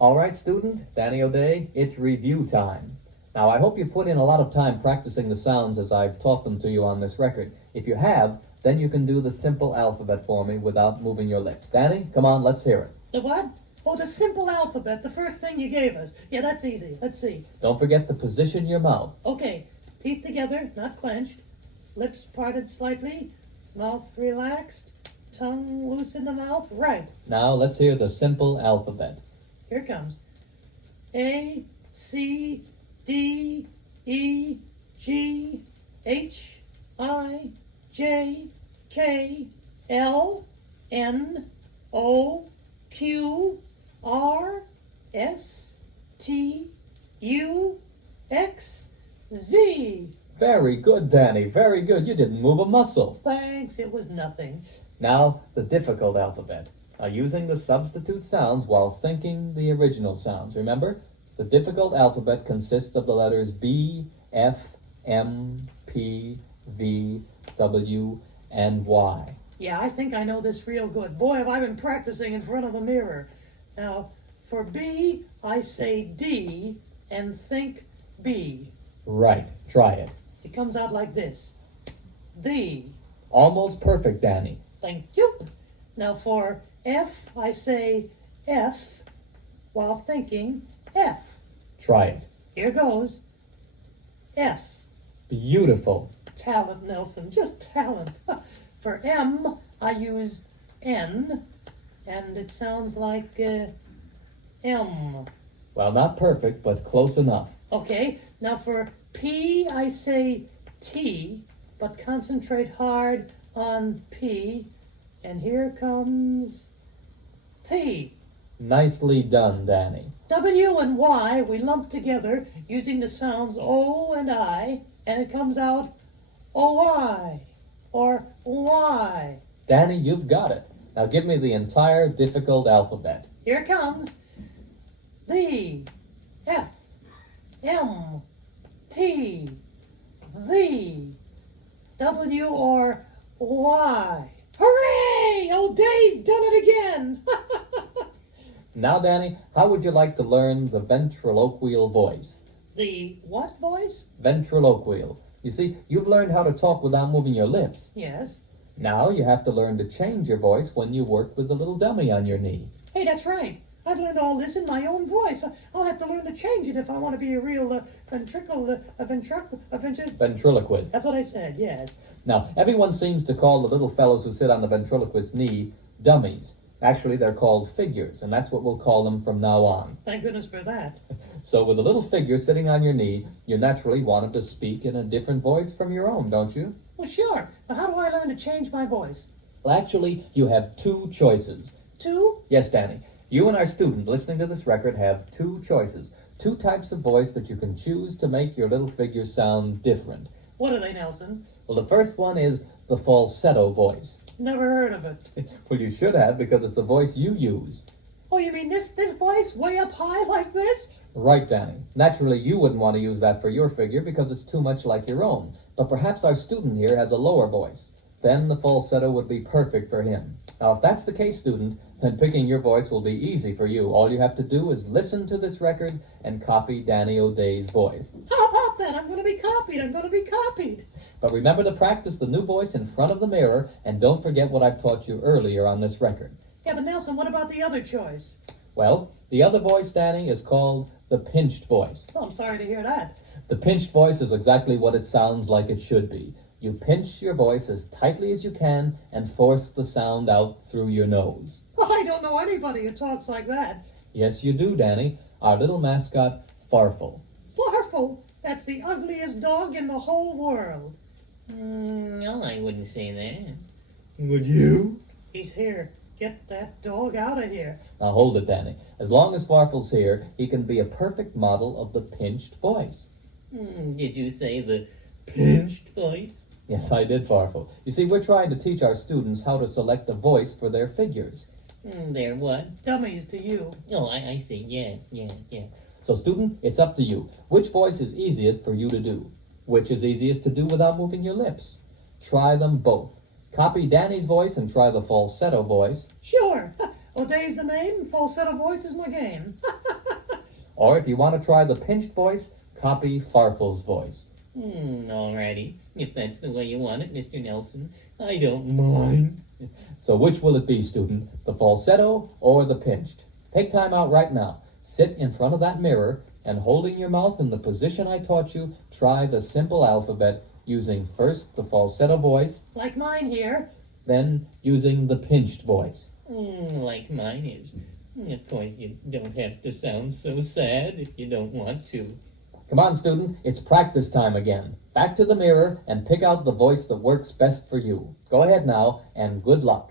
All right, student, Danny O'Day, it's review time. Now, I hope you've put in a lot of time practicing the sounds as I've taught them to you on this record. If you have, then you can do the simple alphabet for me without moving your lips. Danny, come on, let's hear it. The what? Oh, the simple alphabet, the first thing you gave us. Yeah, that's easy. Let's see. Don't forget to position your mouth. Okay, teeth together, not clenched. Lips parted slightly. Mouth relaxed. Tongue loose in the mouth. Right. Now, let's hear the simple alphabet. Here it comes. A, C, D, E, G, H, I, J, K, L, N, O, Q, R, S, T, U, X, Z. Very good, Danny, very good. You didn't move a muscle. Thanks, it was nothing. Now, the difficult alphabet. Now, using the substitute sounds while thinking the original sounds. Remember, the difficult alphabet consists of the letters B, F, M, P, V, W, and Y. Yeah, I think I know this real good. Boy, have I been practicing in front of the mirror. Now, for B, I say D and think B. Right, try it. It comes out like this. The. Almost perfect, Danny. Thank you. Now for F, I say F while thinking F. Try it. Here goes. F. Beautiful. Talent, Nelson, just talent. For M, I use N, and it sounds like M. Well, not perfect, but close enough. Okay, now for P, I say T, but concentrate hard on P, and here comes T. Nicely done, Danny. W and Y we lump together using the sounds O and I, and it comes out O-I, or Y. Danny, you've got it. Now give me the entire difficult alphabet. Here comes the, F, M, T, Z, W, or Y. Hooray! O'Day's done it again! Now, Danny, how would you like to learn the ventriloquial voice? The what voice? Ventriloquial. You see, you've learned how to talk without moving your lips. Yes. Now you have to learn to change your voice when you work with the little dummy on your knee. Hey, that's right. I've learned all this in my own voice. I'll have to learn to change it if I want to be a real Ventriloquist. That's what I said, yes. Now, everyone seems to call the little fellows who sit on the ventriloquist's knee dummies. Actually, they're called figures, and that's what we'll call them from now on. Thank goodness for that. So with a little figure sitting on your knee, you naturally want him to speak in a different voice from your own, don't you? Well, sure. But how do I learn to change my voice? Well, actually, you have two choices. Two? Yes, Danny. You and our student listening to this record have two choices. Two types of voice that you can choose to make your little figure sound different. What are they, Nelson? Well, the first one is the falsetto voice. Never heard of it. Well, you should have, because it's the voice you use. Oh, you mean this voice way up high like this? Right, Danny. Naturally, you wouldn't want to use that for your figure because it's too much like your own. But perhaps our student here has a lower voice. Then the falsetto would be perfect for him. Now, if that's the case, student, then picking your voice will be easy for you. All you have to do is listen to this record and copy Danny O'Day's voice. How about that? I'm going to be copied. But remember to practice the new voice in front of the mirror, and don't forget what I've taught you earlier on this record. Yeah, but Nelson, what about the other choice? Well, the other voice, Danny, is called the pinched voice. Oh, I'm sorry to hear that. The pinched voice is exactly what it sounds like it should be. You pinch your voice as tightly as you can and force the sound out through your nose. Well, I don't know anybody who talks like that. Yes, you do, Danny. Our little mascot, Farfel. Farfel? That's the ugliest dog in the whole world. No, I wouldn't say that. Would you? He's here. Get that dog out of here. Now hold it, Danny. As long as Farfel's here, he can be a perfect model of the pinched voice. Did you say the pinched voice? Yes, I did, Farfel. You see, we're trying to teach our students how to select a voice for their figures. They're what? Dummies to you. Oh, I see. Yes. So, student, it's up to you. Which voice is easiest for you to do? Which is easiest to do without moving your lips? Try them both. Copy Danny's voice and try the falsetto voice. Sure. O'Day's the name, falsetto voice is my game. Or if you want to try the pinched voice, copy Farfel's voice. Alrighty. If that's the way you want it, Mr. Nelson, I don't mind. So which will it be, student? The falsetto or the pinched? Take time out right now. Sit in front of that mirror and holding your mouth in the position I taught you, try the simple alphabet using first the falsetto voice, Like mine here. then using the pinched voice. Like mine is. Of course, you don't have to sound so sad if you don't want to. Come on, student, it's practice time again. Back to the mirror and pick out the voice that works best for you. Go ahead now, and good luck.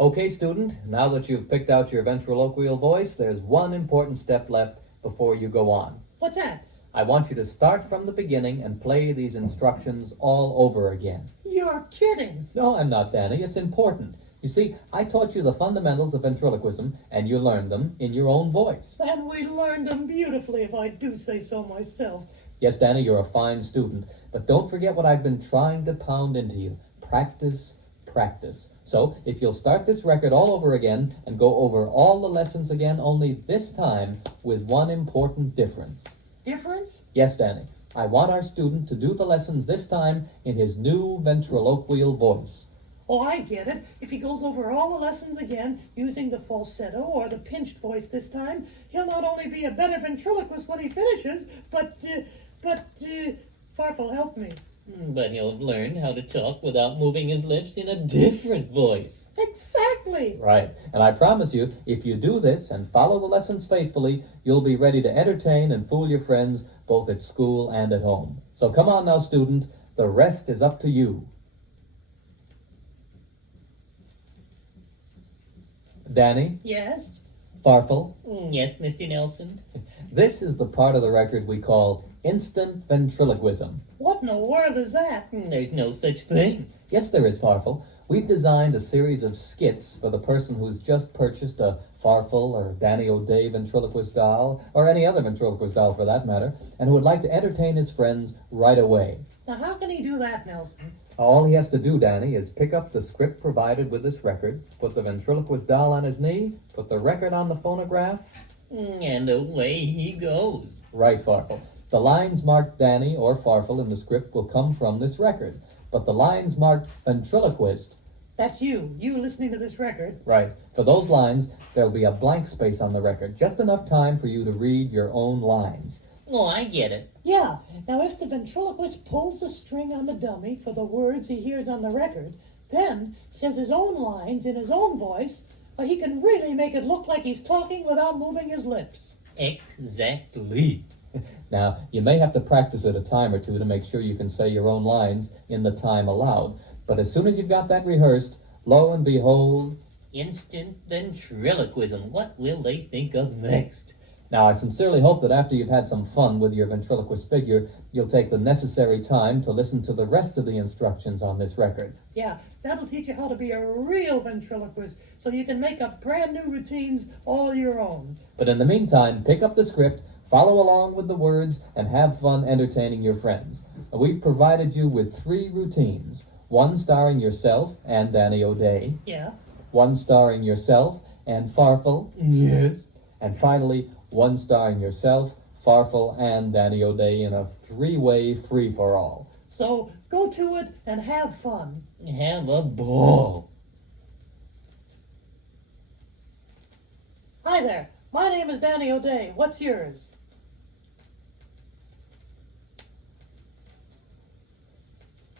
Okay, student, now that you've picked out your ventriloquial voice, there's one important step left before you go on. What's that? I want you to start from the beginning and play these instructions all over again. You're kidding. No, I'm not, Danny. It's important. You see, I taught you the fundamentals of ventriloquism, and you learned them in your own voice. And we learned them beautifully, if I do say so myself. Yes, Danny, you're a fine student, but don't forget what I've been trying to pound into you. Practice, practice. So, if you'll start this record all over again and go over all the lessons again, only this time with one important difference. Difference? Yes, Danny, I want our student to do the lessons this time in his new ventriloquial voice. Oh, I get it. If he goes over all the lessons again, using the falsetto or the pinched voice this time, he'll not only be a better ventriloquist when he finishes, but Farfel, help me. But he'll have learned how to talk without moving his lips in a different voice. Exactly. Right, and I promise you, if you do this and follow the lessons faithfully, you'll be ready to entertain and fool your friends both at school and at home. So come on now, student, the rest is up to you. Danny, Yes? Farfel, Yes, Mr. Nelson? this is the part of the record we call instant ventriloquism. What in the world is that? There's no such thing. Yes, there is, Farfel. We've designed a series of skits for the person who's just purchased a Farfel or Danny O'Day ventriloquist doll, or any other ventriloquist doll for that matter, and who would like to entertain his friends right away. Now, how can he do that, Nelson? All he has to do, Danny, is pick up the script provided with this record, put the ventriloquist doll on his knee, put the record on the phonograph. And away he goes. Right, Farfel. The lines marked Danny or Farfel in the script will come from this record, but the lines marked ventriloquist. That's you listening to this record. Right. For those lines, there'll be a blank space on the record, just enough time for you to read your own lines. Oh, I get it. Yeah. Now, if the ventriloquist pulls the string on the dummy for the words he hears on the record, then says his own lines in his own voice, he can really make it look like he's talking without moving his lips. Exactly. Now, you may have to practice it a time or two to make sure you can say your own lines in the time allowed. But as soon as you've got that rehearsed, lo and behold, Instant ventriloquism. What will they think of next? now I sincerely hope that after you've had some fun with your ventriloquist figure, you'll take the necessary time to listen to the rest of the instructions on this record. Yeah, that'll teach you how to be a real ventriloquist so you can make up brand new routines all your own. But in the meantime, pick up the script, follow along with the words, and have fun entertaining your friends. We've provided you with 3 routines, one starring yourself and Danny O'Day, Yeah. one starring yourself and Farfel, Yes. and finally, one starring yourself, Farfel, and Danny O'Day in a 3-way free-for-all. So go to it and have fun. Have a ball. Hi there. My name is Danny O'Day. What's yours?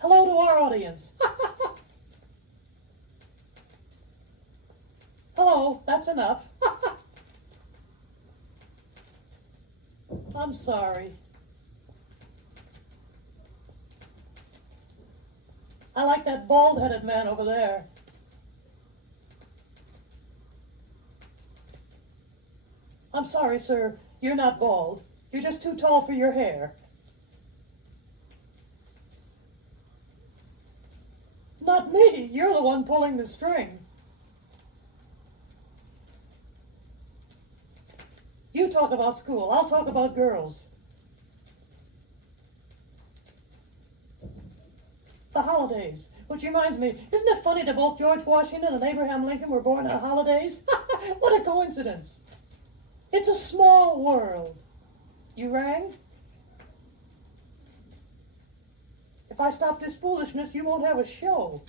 Hello to our audience. Hello, that's enough. I'm sorry. I like that bald-headed man over there. I'm sorry, sir. You're not bald. You're just too tall for your hair. Not me. You're the one pulling the string. You talk about school. I'll talk about girls. The holidays. Which reminds me, isn't it funny that both George Washington and Abraham Lincoln were born on holidays? What a coincidence. It's a small world. You rang? If I stop this foolishness, you won't have a show.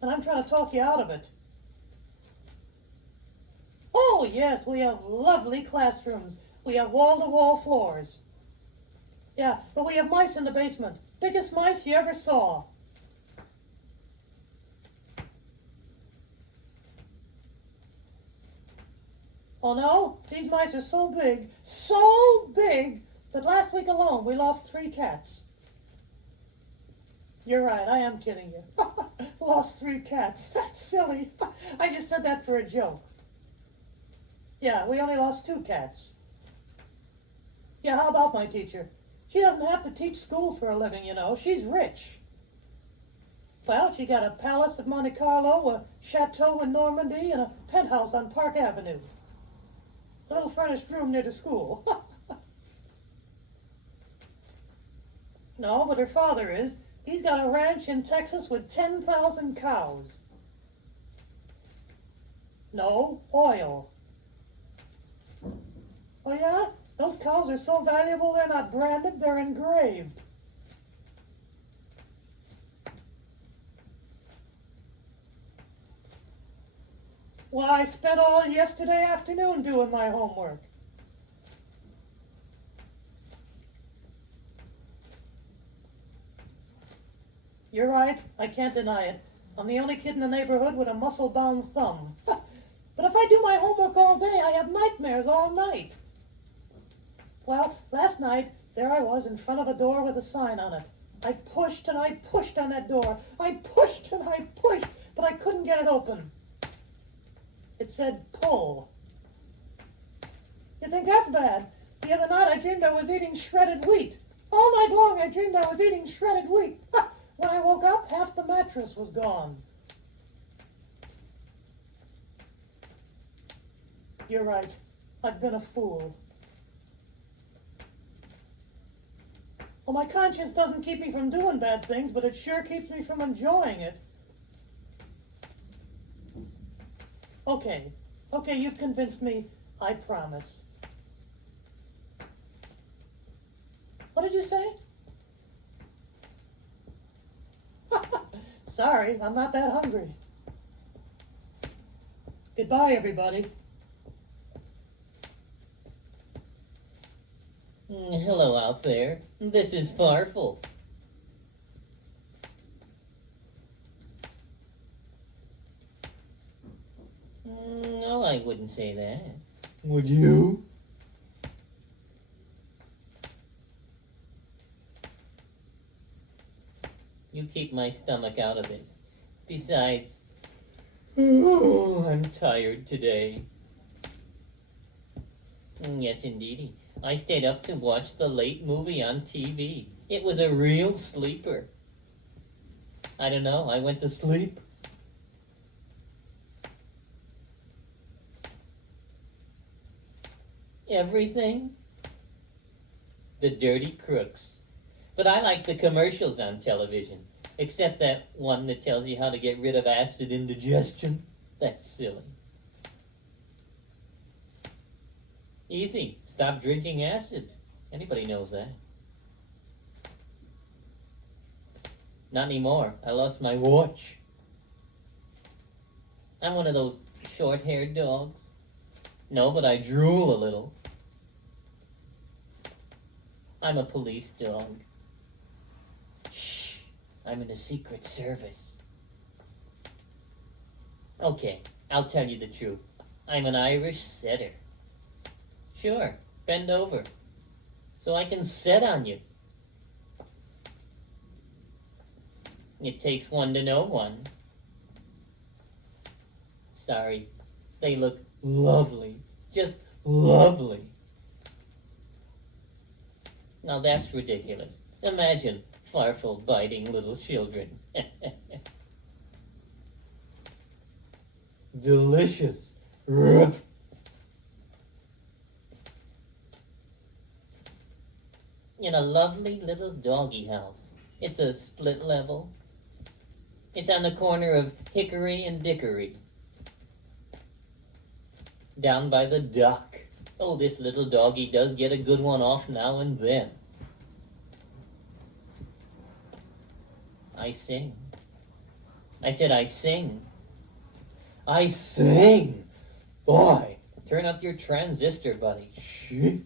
And I'm trying to talk you out of it. Oh, yes, we have lovely classrooms. We have wall-to-wall floors. Yeah, but we have mice in the basement. Biggest mice you ever saw. Oh no, these mice are so big, that last week alone we lost 3 cats. You're right, I am kidding you. Lost 3 cats. That's silly. I just said that for a joke. Yeah, we only lost 2 cats. Yeah, how about my teacher? She doesn't have to teach school for a living, you know. She's rich. Well, she got a palace at Monte Carlo, a chateau in Normandy, and a penthouse on Park Avenue. A little furnished room near the school. No, but her father is. He's got a ranch in Texas with 10,000 cows. No, oil. Oh yeah? Those cows are so valuable they're not branded, they're engraved. Well, I spent all yesterday afternoon doing my homework. You're right, I can't deny it. I'm the only kid in the neighborhood with a muscle-bound thumb. But if I do my homework all day, I have nightmares all night. Well, last night, there I was in front of a door with a sign on it. I pushed and I pushed on that door. I pushed and I pushed, but I couldn't get it open. It said, pull. You think that's bad? The other night I dreamed I was eating shredded wheat. All night long I dreamed I was eating shredded wheat. When I woke up, half the mattress was gone. You're right. I've been a fool. Well, my conscience doesn't keep me from doing bad things, but it sure keeps me from enjoying it. Okay, you've convinced me. I promise. What did you say? Sorry, I'm not that hungry. Goodbye, everybody. Hello out there. This is Farfel. No, I wouldn't say that. Would you? You keep my stomach out of this. Besides, I'm tired today. Yes, indeedy. I stayed up to watch the late movie on TV. It was a real sleeper. I don't know, I went to sleep. Everything? The dirty crooks. But I like the commercials on television. Except that one that tells you how to get rid of acid indigestion. That's silly. Easy. Stop drinking acid. Anybody knows that. Not anymore. I lost my watch. I'm one of those short-haired dogs. No, but I drool a little. I'm a police dog. Shh. I'm in the Secret Service. Okay, I'll tell you the truth. I'm an Irish setter. Sure, bend over. So I can set on you. It takes one to know one. Sorry, they look lovely. Just lovely. Now that's ridiculous. Imagine Farfel biting little children. Delicious. Ruff. in a lovely little doggy house. It's a split level. It's on the corner of Hickory and Dickory. Down by the dock. Oh, this little doggy does get a good one off now and then. I sing. I said I sing. I sing! Boy, turn up your transistor, buddy. Shh.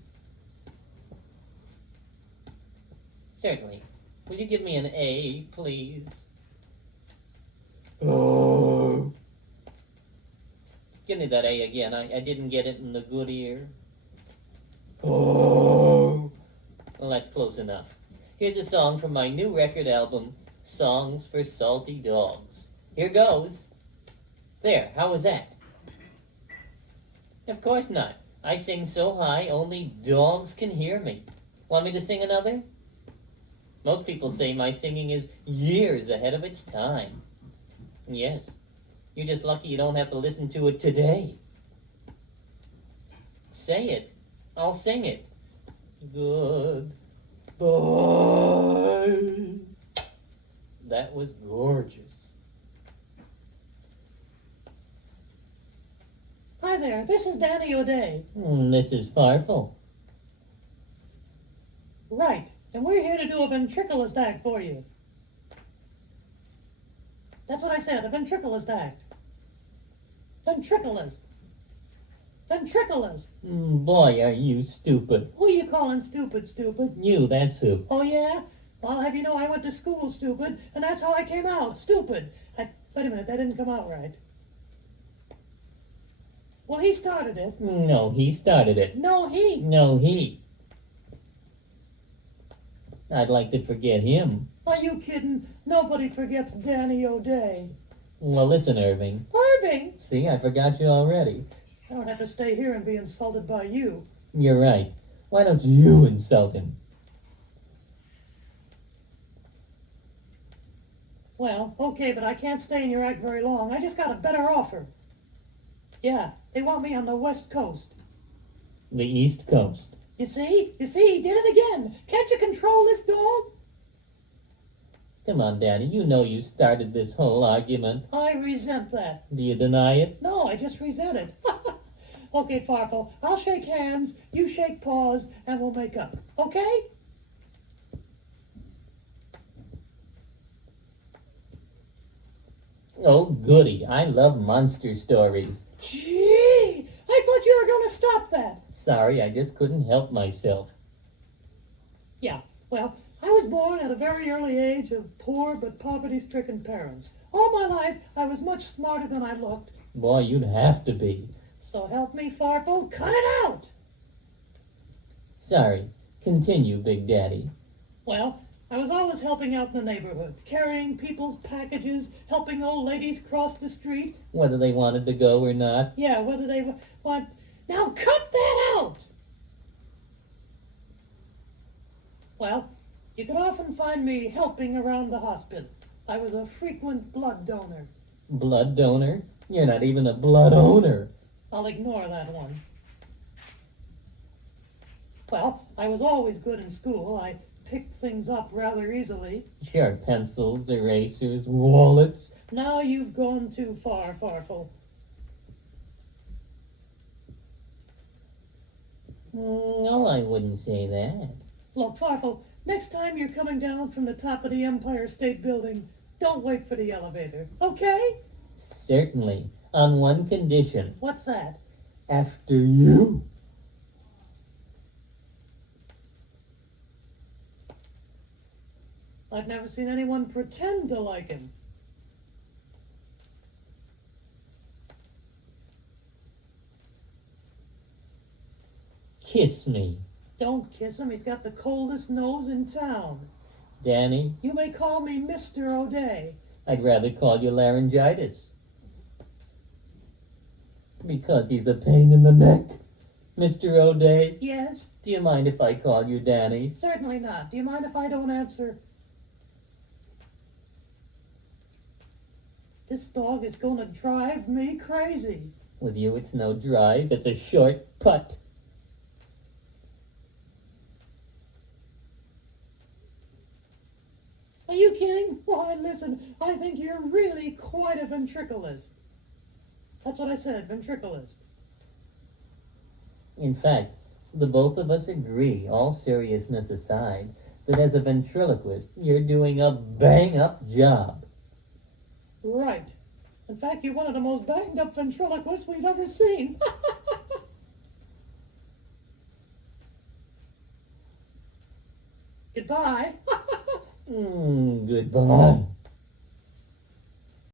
Certainly. Will you give me an A, please? Oh. Give me that A again. I didn't get it in the good ear. Oh. Well, that's close enough. Here's a song from my new record album, Songs for Salty Dogs. Here goes. There, how was that? Of course not. I sing so high, only dogs can hear me. Want me to sing another? Most people say my singing is years ahead of its time. Yes, you're just lucky you don't have to listen to it today. Say it. I'll sing it. Goodbye. That was gorgeous. Hi there, this is Danny O'Day. This is Farfel. Right, and we're here to do a ventriloquist act for you. That's what I said, a ventriloquist act. Ventriloquist. Ventriloquist. Boy, are you stupid. Who are you calling stupid, stupid? You, that's who. Oh, yeah? Well, I'll have you know I went to school, stupid, and that's how I came out, stupid. Wait a minute, that didn't come out right. Well, he started it. No, he started it. No, he. No, he. I'd like to forget him. Are you kidding? Nobody forgets Danny O'Day. Well, listen, Irving. Irving? See, I forgot you already. I don't have to stay here and be insulted by you. You're right. Why don't you insult him? Well, okay, but I can't stay in your act very long. I just got a better offer. Yeah, they want me on the West Coast. The East Coast. You see? You see, he did it again. Can't you control this dog? Come on, Daddy. You know you started this whole argument. I resent that. Do you deny it? No, I just resent it. Okay, Farfel, I'll shake hands, you shake paws, and we'll make up. Okay? Oh, goody. I love monster stories. Gee, I thought you were going to stop that. Sorry, I just couldn't help myself. Yeah, well, I was born at a very early age of poor but poverty-stricken parents. All my life, I was much smarter than I looked. Boy, you'd have to be. So help me, Farfel, cut it out! Sorry. Continue, Big Daddy. Well, I was always helping out in the neighborhood, carrying people's packages, helping old ladies cross the street. Whether they wanted to go or not. Yeah, whether they want... Now cut that out! Well, you could often find me helping around the hospital. I was a frequent blood donor. Blood donor? You're not even a blood owner. I'll ignore that one. Well, I was always good in school. I picked things up rather easily. Sharp pencils, erasers, wallets. Now you've gone too far, Farfel. No, I wouldn't say that. Look, Farfel, next time you're coming down from the top of the Empire State Building, don't wait for the elevator, okay? Certainly. On one condition. What's that? After you. I've never seen anyone pretend to like him. Kiss me. Don't kiss him. He's got the coldest nose in town. Danny, You may call me Mr. O'Day. I'd rather call you laryngitis. Because he's a pain in the neck. Mr. O'Day, Yes? do you mind if I call you Danny? Certainly not. Do you mind if I don't answer? This dog is going to drive me crazy. With you it's no drive, it's a short putt. ventriloquist. That's what I said, ventriloquist. In fact, the both of us agree, all seriousness aside, that as a ventriloquist, you're doing a bang-up job. Right. In fact, you're one of the most banged-up ventriloquists we've ever seen. Goodbye. Goodbye.